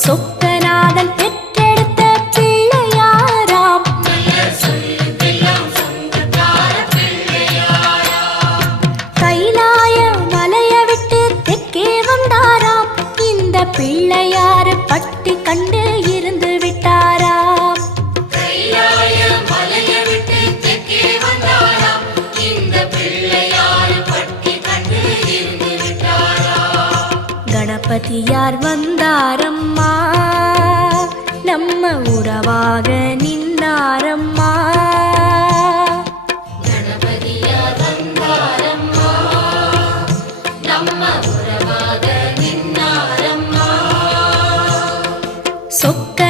சொக்கநாதன் பெற்றெடுத்த பிள்ளையாராம். கைலாய மலைய விட்டு தெற்கே வந்தாராம். இந்த பிள்ளையாரு பட்டி கண்டு இருந்து விட்டாராம். கணபதியார் வந்தாரம்மா, நம்ம உறவாக நின்னாரம்மா. கணபதியார் வந்தாரம்மா, நம்ம உறவாக நின்னாரம்மா. சொக்க